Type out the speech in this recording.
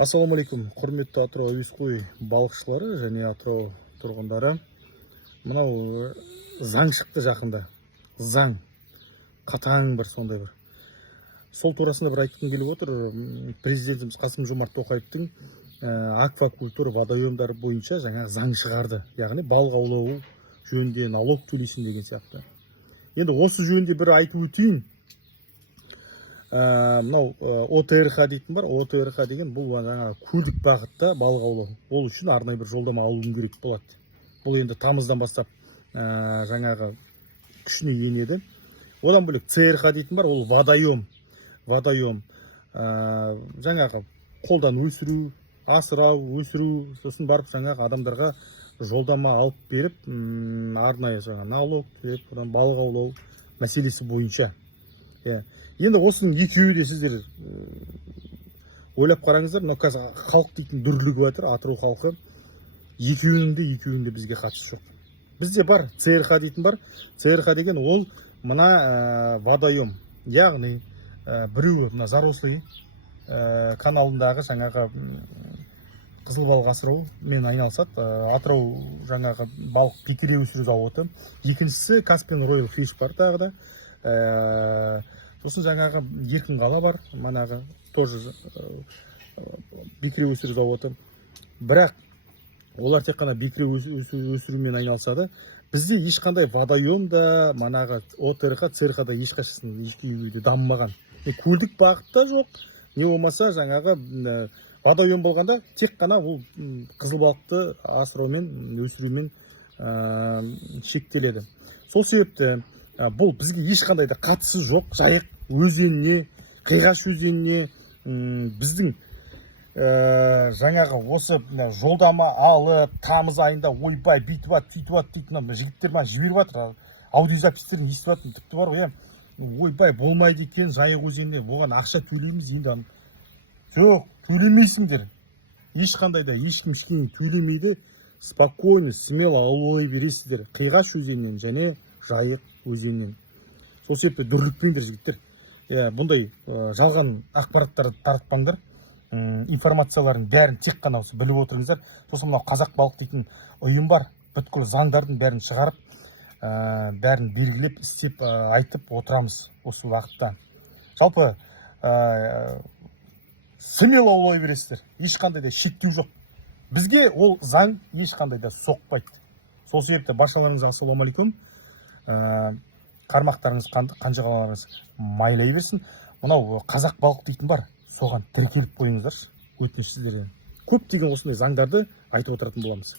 Ассалаумалейкум, құрметті Атырау әуесқой балықшылары және Атырау тұрғындары. Мынау заң шықты жақында. Заң қатаң бір сондай бір. Сол турасында бір айтқым келіп отыр. Президентіміз Қасым-Жомарт Тоқаевтың аквакультура водоемдары бойынша жаңа заң шығарды. Яғни балық аулау жөнінде налог төлейсің деген сияқты. Енді осы жөнінде бір айтып өтейін. Мынау ОТРХ дейтін бар. ОТРХ деген бұл көлдік бағытта балық аулау. Ол үшін арнайы бір жолдама алуың керек болады. Бұл енді тамыздан бастап жаңағы күшіне енеді. Одан бөлек ЦРХ дейтін бар. Ол водоем. Жаңағы қолдан өсіру, асырау, өсіру, сосын барып жаңағы адамдарға жолдама алып беріп, арнайы жаңа налог төлеп, одан балық аулау мәселесі бойынша. Енді осының екеуі де сіздер ойлап қараңыздар, мынау қазір халық дейтін дүрлігіп жатыр, Атырау халқы. Екеуінің де бізге қатысы жоқ. Бізде бар, ЦРХ дейтін бар. ЦРХ деген ол мына водоем. Яғни біреуі мына Зарослый каналындағы жаңағы қызыл балық асыраумен айналысады. Атырау жаңағы балық бекіре өсіру зауыты. Екіншісі Caspian Royal Fish бар тағы да. Сосын жаңағы Еркін қала бар, манағы тоже бекіре өсіру зауыты. Бірақ олар тек қана бекіре өсірумен айналысады. Бізде ешқандай водоем да, манағы ОТРХ, ЦРХ да ешқайсысы дамымаған. Көлдік бағытта жоқ, не болмаса жаңағы водоем болғанда тек қана ол қызыл балықты асыраумен, өсірумен шектеледі. Сол себепті бұл бізге ешқандай да қатысы жоқ. Жайық өзеніне, Қиғаш өзеніне біздің жаңағы осы жолдама алып, тамыз айында ойбай бүйтіп дейтін жігіттер жіберіп жатыр. Аудиозапистерін естіп жатыр, тіпті бар ғой, ойбай болмайды екен жайық өзеніне, оған ақша төлейміз енді. Жоқ, төлемейсіңдер. Ешқандай да ешкім ештеңе төлемейді. Спокойно, смело аулай бересіздер. Қиғаш өзенінен және жайық өзенінен. Сол себепті дүрлікпеңдер жігіттер. Бұндай жалған ақпараттарды таратпаңдар. Информациялардың бәрін тек қана осы біліп отырыңыздар. Сосын мынау Қазақ балық дейтін ұйым бар. Бүткіл заңдардың бәрін шығарып, бәрін белгілеп, істеп, айтып отырамыз осы уақытта. Жалпы смело аулай бересіздер. Ешқандай да шектеу жоқ. Бізге ол заң ешқандай да соқпайды. Сол себепті баршаларыңызға ассалаумалейкум. Қармақтарыңыз, қанжығаларыңыз майлай берсін. Мынау Қазақ балық дейтін бар. Соған тіркеліп қойыңыздаршы. Өтініш сіздерден. Көптеген осындай заңдарды айтып отыратын боламыз.